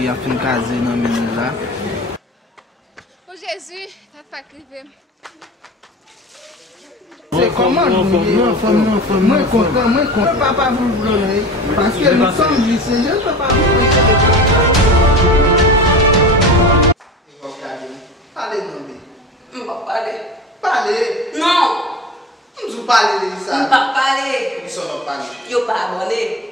lui a fait une case dans le là. Oh Jésus, t'as pas crivé. C'est comment moi content, papa vous voulez, parce que nous sommes du Seigneur, je ne peux pas vous parlez, non, On va parler. parlez. Non! Vous parlez de ça. On va parler. Ils sont pas parlés. Yo pas parler.